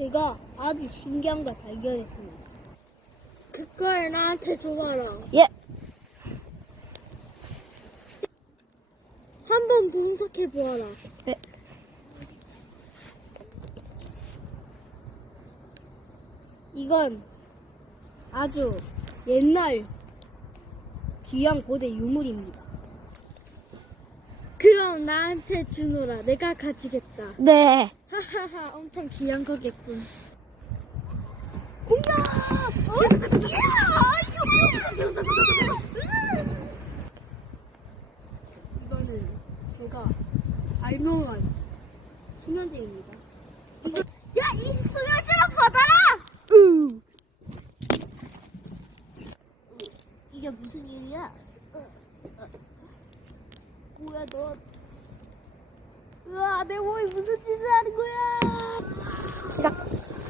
제가 아주 신기한 걸 발견했습니다. 그걸 나한테 줘봐라. 예. 한번 분석해 보아라. 네. 이건 아주 옛날 귀한 고대 유물입니다. 그럼 나한테 주노라. 내가 가지겠다. 네. 하하하, 엄청 귀한 거겠군. 이거는 제가 알명한 수면제입니다. 야, 이 수면제랑 받아라! 으. 이게 무슨 일이야? 뭐야 너? 으아 내 몸이 무슨 짓을 하는 거야? 시작.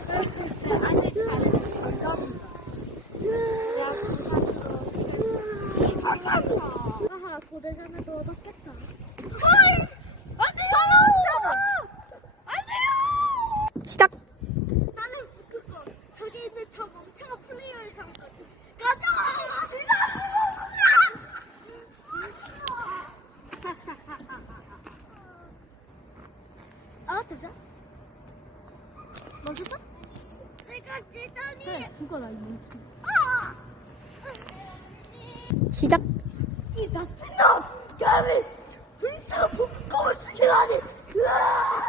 아직 잘했어. 감사합니다. 하하, 고대산에도 얻었겠다. 시작. 나는 그거 저기 있는 저 멍청한 플레이어의 장까지 가져와! 아, 저자? 멈췄어? 내가 찌다니! 그래 죽어 나 이거. 시작. 이 나쁜 놈! 감히 불쌍한 복권을 쓰게 하니! 으아!